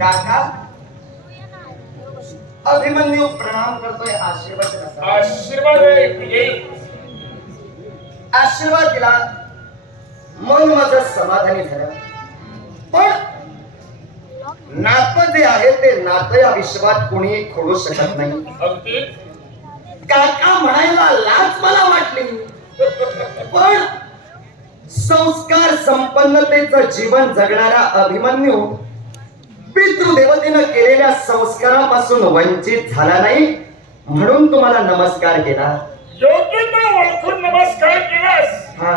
काका? अभिमन्यू प्रणाम करतोय आशीर्वाद. आशीर्वाद आशीर्वाद दिला. मन माझं समाधानी झालं. पण नातं जे आहे ते नातं या विश्वात कोणी खोडू शकत नाही. काका म्हणायला लाज मला वाटली. पण संस्कार संपन्नतेचं जीवन जगणारा अभिमन्यू पितृदेवतेनं केलेल्या संस्कारापासून वंचित झाला नाही. म्हणून तुम्हाला नमस्कार केला. योग्यता ओळखून नमस्कार केलास. हा.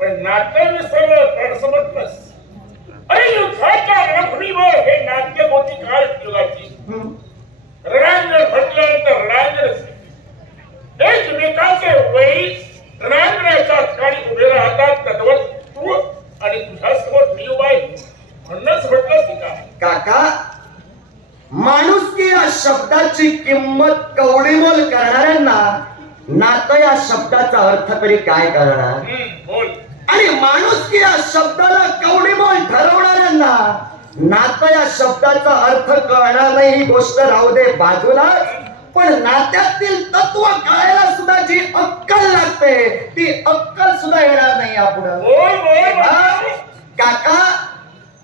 पण नाट्य विसरलं तर समजलंस अरे युद्धाच्या रणभूमीवर हे नाट्य मोठी काळ युगाची हम्म. रणांगण म्हटल्यानंतर रणांगणच आहे. एकमेकांचे वैरी रणांगणाच्या ठिकाणी उभे राहतात तद्वत तू आणि तुझ्यासमोर मी उभा आहे म्हणूनच म्हटलं की काय काका माणुसकी या शब्दाची किंमत कवडीमोल करणाऱ्यांना नातं या शब्दाचा अर्थ तरी काय करणार? आणि माणुसकी या शब्दाला कवडीमोल ठरवणाऱ्यांना नातं या शब्दाचा अर्थ कळणार नाही ही गोष्ट राहू दे बाजूला पण नात्यातील तत्व कळायला सुद्धा जी अक्कल लागते ती अक्कल सुद्धा येणार नाही? बोल. काका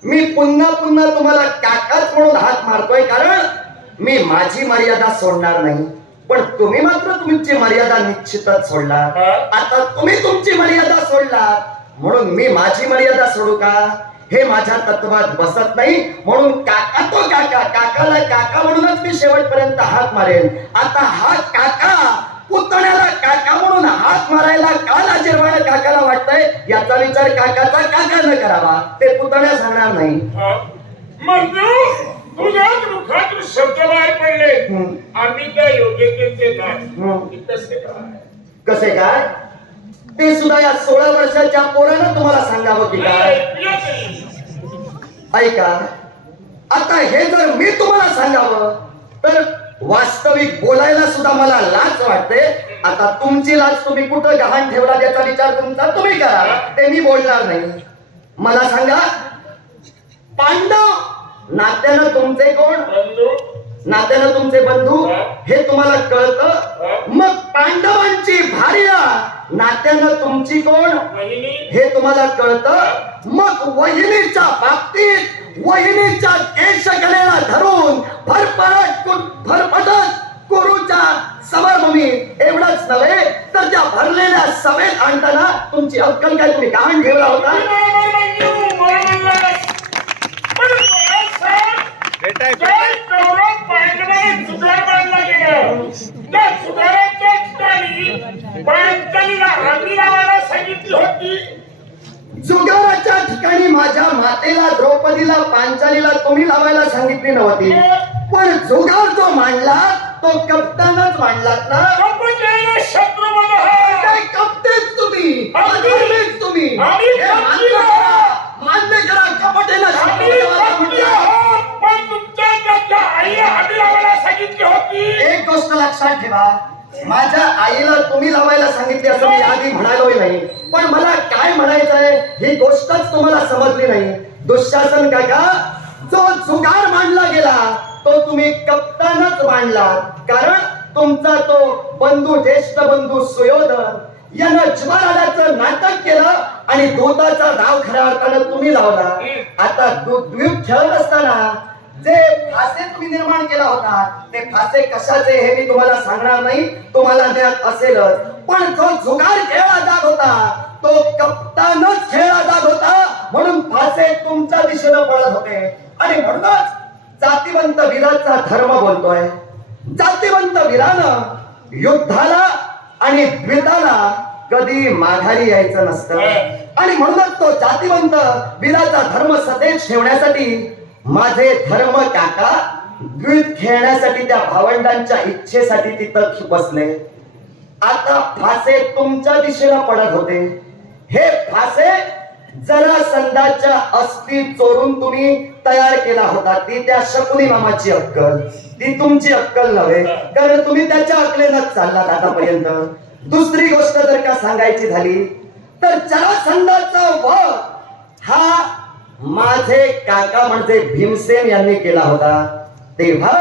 मी पुन्हा पुन्हा तुम्हाला काकाच म्हणून हात मारतोय कारण मी माझी मर्यादा सोडणार नाही. पण तुम्ही मात्र तुमची मर्यादा निश्चितच सोडला? आता तुम्ही तुमची मर्यादा सोडला म्हणून मी माझी मर्यादा सोडू का? हे माझ्या तत्वात बसत नाही. म्हणून काका तो काका काकाला काका म्हणूनच मी शेवटपर्यंत हात मारेन. आता हा काका पुतण्याला काका म्हणून हात मारायला का लाजीरवाणं काकाला वाटतंय? याचा विचार काकाचा काकानं करावा. ते पुतण्या सांगणार नाही. तुझ्याच मुखातून शब्द बाहेर पडले. आम्ही त्या योग्यतेचे नाही काय? कसे काय? ते सुद्धा या सोळा वर्षाच्या पोरानं तुम्हाला सांगावं की काय. ऐका. आता हे जर मी तुम्हाला सांगावं तर वास्तविक बोलायला सुद्धा मला लाज वाटते. आता तुमची लाज तुम्ही कुठं गहाण ठेवला त्याचा विचार तुमचा? तुम्ही करा. ते मी बोलणार नाही. मला सांगा पांडव नात्यानं तुमचे कोण? नात्यानं तुमचे बंधू? हे. तुम्हाला कळतं? मग पांडवांची भार्या नात्यानं तुमची कोण? हे तुम्हाला कळतं? मग वहिनीच्या बाबतीत वहिनीच्या केशकलेला धरून फरफरट कु- फरफटत कुरुच्या समरभूमीत एवढंच नव्हे तर त्या भरलेल्या सभेत आणताना तुमची अक्कल काय तुम्ही गहाण ठेवला होता बरोबर बंधू, बरोबर बोललास. पण मला सांग, जर कौरव पांडवात सुधार बांधला गेला, त्या सुधाराच्या ठिकाणी पांचालीला हमी लावायला सांगितली होती जुगाराच्या ठिकाणी माझ्या मातेला द्रौपदीला पांचालीला तुम्ही लावायला सांगितली नव्हती. पण जुगार जो मांडला तो कप्तानच मांडलात ना. कपटेच तुम्ही आम्ही- अधर्मीच तुम्ही आम्ही हे मान्य कपटी करा आहोत. मान्य करा कपटेला आम्ही शत्रुत्वाला कपटी म्हटलं. आहोत, पण तुमच्या त्याच्या आईला हमी लावायला सांगितली होती एक गोष्ट लक्षात ठेवा माझ्या आईला तुम्ही लावायला सांगितली असं मी आधी म्हणालोय नाही. पण मला काय म्हणायचंय ही गोष्टच तुम्हाला समजली नाही. दुःशासन काका जो जुगार मांडला गेला तो तुम्ही कप्तानच मांडला. कारण तुमचा तो बंधू ज्येष्ठ बंधू सुयोधन यानं ज्वाराचं नाटक केलं आणि दूताचा डाव खऱ्या अर्थानं तुम्ही लावला. आता दू- द्वीप खेळत असताना जे फासे तुम्ही निर्माण केला होता ते फासे कशाचे हे मी तुम्हाला सांगणार नाही. तुम्हाला ज्ञात असेलच. पण जो जुगार खेळला जात होता तो कप्तानच खेळला जात होता. म्हणून फासे तुमच्या दिशेनं पडत होते. आणि म्हणूनच जातिवंत वीराचा धर्म बोलतोय. जातिवंत वीरानं युद्धाला आणि द्विताला कधी माघारी यायचं नसतं. आणि म्हणूनच तो जातिवंत वीराचा धर्म सतेज ठेवण्यासाठी माझे धर्म काका गीत खेळण्यासाठी त्या भावंडांच्या इच्छेसाठी तिथं बसले. आता फासे तुमच्या दिशेला पडत होते. हे फासे जरा संदाच्या चोरून तुम्ही तयार केला होता. ती त्या शकुनी मामाची अक्कल. ती तुमची अक्कल नव्हे. कारण तुम्ही त्याच्या अक्कलेनच चाललात आतापर्यंत. दुसरी गोष्ट जर का सांगायची झाली तर जरासंधाचा वध माझे काका म्हणजे भीमसेन यांनी केला होता. तेव्हा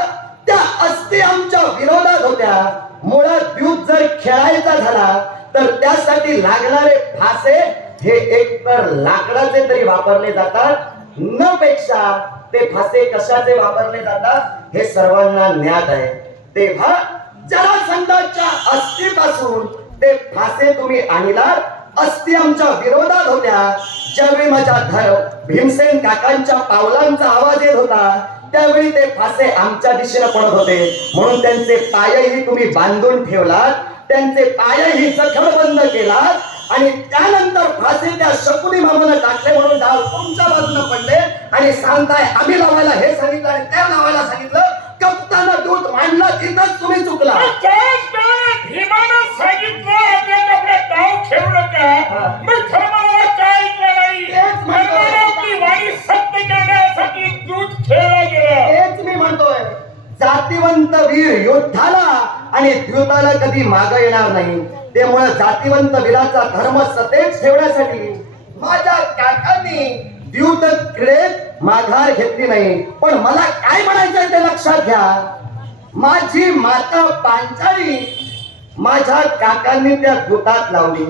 त्या अस्थी आमच्या विरोधात होत्या. मुळात युद्ध जर खेळायचा झाला तर त्यासाठी लागणारे फासे हे एकतर लाकडाचे तरी वापरले जातात न पेक्षा ते फासे कशाचे वापरले जातात हे सर्वांना ज्ञात आहे. तेव्हा जरासंधाच्या अस्थिपासून ते फासे तुम्ही आणलात अस्थि आमच्या विरोधात होत्या. ज्यावेळी माझ्या धर भीमसेन काकांच्या पावलांचा आवाज येत होता त्यावेळी ते फासे आमच्या दिशेने पडत होते. म्हणून त्यांचे पायही तुम्ही बांधून ठेवलात त्यांचे पायही जखमबंद केलात आणि त्यानंतर फासे त्या शकुनी मामानं टाकले म्हणून डाव तुमच्या बाजूने पडले आणि सांगताय आम्ही लावायला हे सांगितलं आणि त्या लावायला सांगितलं. कप्तानं दूध मांडला तिथंच तुम्ही चुकला. भीमानं सांगितलं. धर्माला काय नाही वाणी सत्य करण्यासाठी दूध खेळला गेला. मी म्हणतोय. जातिवंत वीर युद्धाला आणि द्युताला कधी माग येणार नाही. त्यामुळे जातिवंत वीराचा धर्म सतेज ठेवण्यासाठी माझ्या काकांनी द्यूत क्रियेत माघार घेतली नाही. पण मला काय म्हणायचंय ते लक्षात घ्या. माझी माता पांचाळी माझ्या काकांनी त्या दूतात लावली.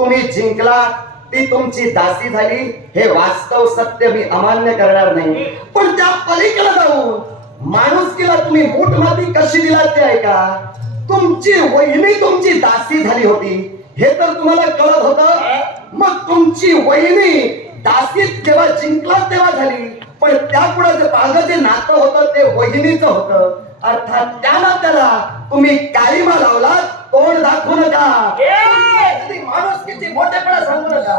तुम्ही जिंकला ती तुमची दासी झाली हे वास्तव सत्य मी अमान्य करणार नाही. पण त्या पलीकडे जाऊन केला तुम्ही मोठ माती कशी दिला ते ऐका. तुमची वहिनी तुमची दासी झाली होती. हे तर तुम्हाला कळत होत. मग तुमची वहिनी दासीत जेव्हा जिंकला तेव्हा झाली. पण त्या पुढे जे माझं जे नातं होतं ते वहिनीचं होतं. अर्थात त्या नात्याला तुम्ही काळीमा लावला तोंड दाखवू नका. कधी माणुसकीची मोठेपणा सांगू नका.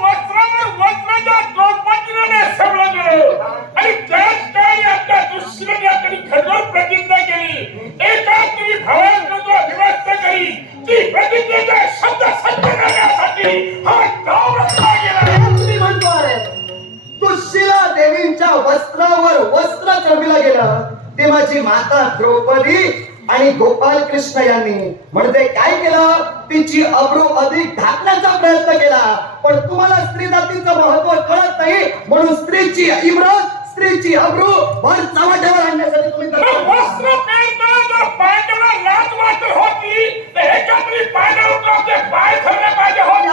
वस्त्रावर वस्त्राच्या गेलं आणि त्याच आपल्या दृष्टीने याकडे खडवर प्रतिज्ञा केली. एका तुम्ही भावांकडून विभक्त केली ती प्रतिज्ञेचा शब्द सत्य करण्यासाठी हा गाव रचला गेला. मी म्हणतो अरे देवींच्या वस्त्रावर वस्त्र चढविलं गेलं. ते माझी माता द्रौपदी आणि गोपाल कृष्ण यांनी म्हणजे काय केलं? तिची अब्रू अधिक घातण्याचा प्रयत्न केला. पण तुम्हाला स्त्री जातीचं महत्त्व कळत नाही. म्हणून स्त्रीची इम्रत स्त्रीची अब्रू भर चव्हाट्यावर आणण्यासाठी तुम्ही मग करता. वस्त्र पेरताना जर पायाला लाज वाटत होती तर ह्याच्या तुम्ही पायला उतरून आपले पाय धरले पाहिजे होते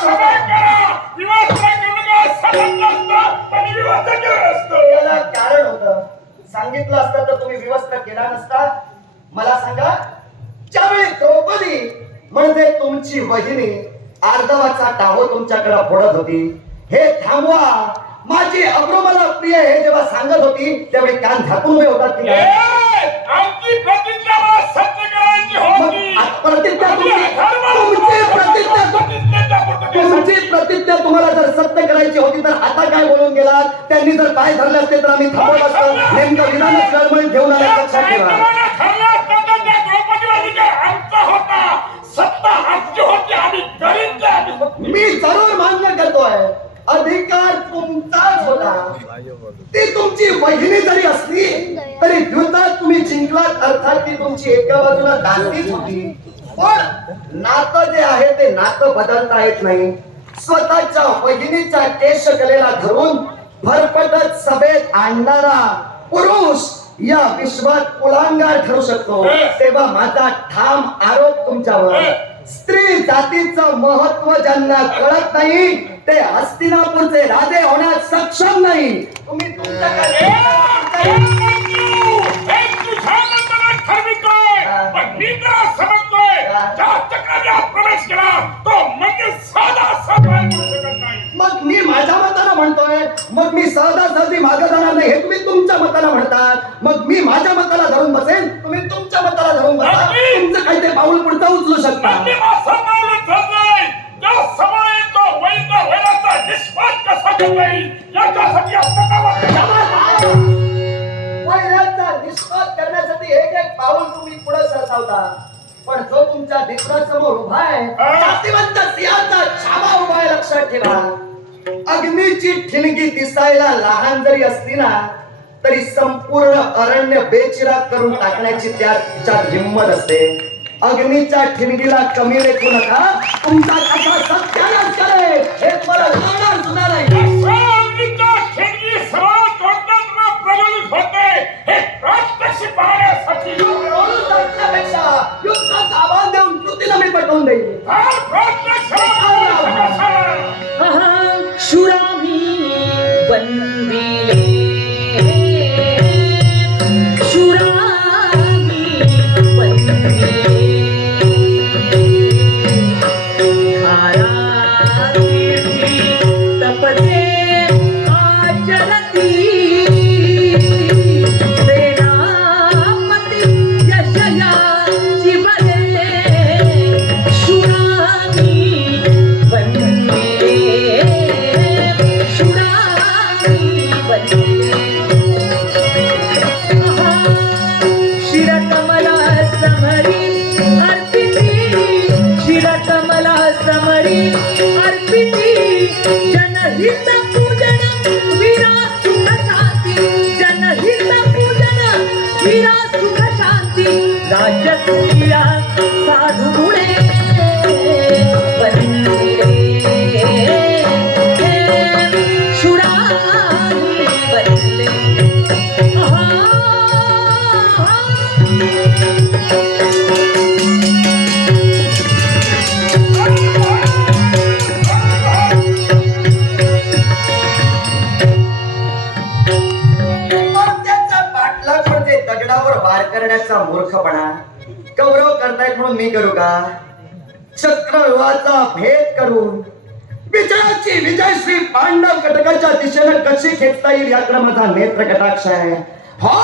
सभा करा विवस्त्र करू नका सदन नसतं आणि विवस्त्र केलं असतं याला कारण होतं सांगितलं असतं तर तुम्ही विवस्त्र केला नसता मला सांगा ज्यावेळी द्रौपदी म्हणजे तुमची वहिनी अर्धवाचा टाहो तुमच्याकडे फोडत होती. हे थांबवा. माझी अब्रू मला प्रिय हे जेव्हा सांगत होती त्यावेळी कान झाकून उभे होतात काय आमची प्रतिज्ञा मला सत्य करायची होती. मग आ- प्रतिज्ञा तुमची प्रतिज्ञा तुम्हाला जर सत्य करायची होती तर आता काय बोलून गेलात? त्यांनी जर पाय धरले असते तर आम्ही थांबवलं असतं. नेमकं विधान कळमळ घेऊन आले लक्षात ठेवा तुम्हाला ठरलं असतं तर त्या द्रौपदीला विजय आमचा होता सत्ता आमची होती आम्ही गरीब आम्ही होतो. मी जरूर मान्य करतोय अधिकार तुमचाच होता ती वहिनी जरी असली तरी युद्धात तुम्ही जिंकलात अर्थात ती तुमची एका बाजूला दासीच होती. पण नातं जे आहे ते नातं बदलता येत नाही. स्वतःच्या वहिनीच्या केश कलेला धरून फरफटत सभेत आणणारा पुरुष या विश्वात कुलांगार ठरू शकतो. तेव्हा माझा ठाम आरोप तुमच्यावर. स्त्री जातीचं महत्त्व ज्यांना कळत नाही ते हस्तिनापूरचे राजे होण्यास सक्षम नाही. तुम्ही मताला म्हणजे नाही. मग मी माझ्या मतानं म्हणतोय मग मी सहजासहजी मागे जाणार नाही हे तुम्ही तुमच्या मताला म्हणतात. मग मी माझ्या मताला धरून बसेन तुम्ही तुमच्या मताला धरून बसा. तुमचं काही ते पाऊल पुढचं उचलू शकता. विश्वास करण्यासाठी एक एक पाऊल तुम्ही पुढे सरसावता. पण जो तुमच्या नेत्रासमोर उभा आहे जातीवंत सिंहाचा उभा आहे लक्षात ठेवा. अग्नीची ठिणगी दिसायला लहान जरी असली ना तरी संपूर्ण अरण्य बेचिराग करून टाकण्याची त्या तिच्या हिंमत असते. अग्नीच्या ठिणगीला कमी लेखू नका. तुमचा कसा सत्य साधू गुणे करण्याचा मूर्खपणा. गौरव करतायत म्हणून मी करू का? चक्रव्यूहाचा भेद करून विजयाची विजयश्री पांडव घटकाच्या दिशेनं कशी खेचता येईल या क्रमाचा नेत्र कटाक्ष आहे हो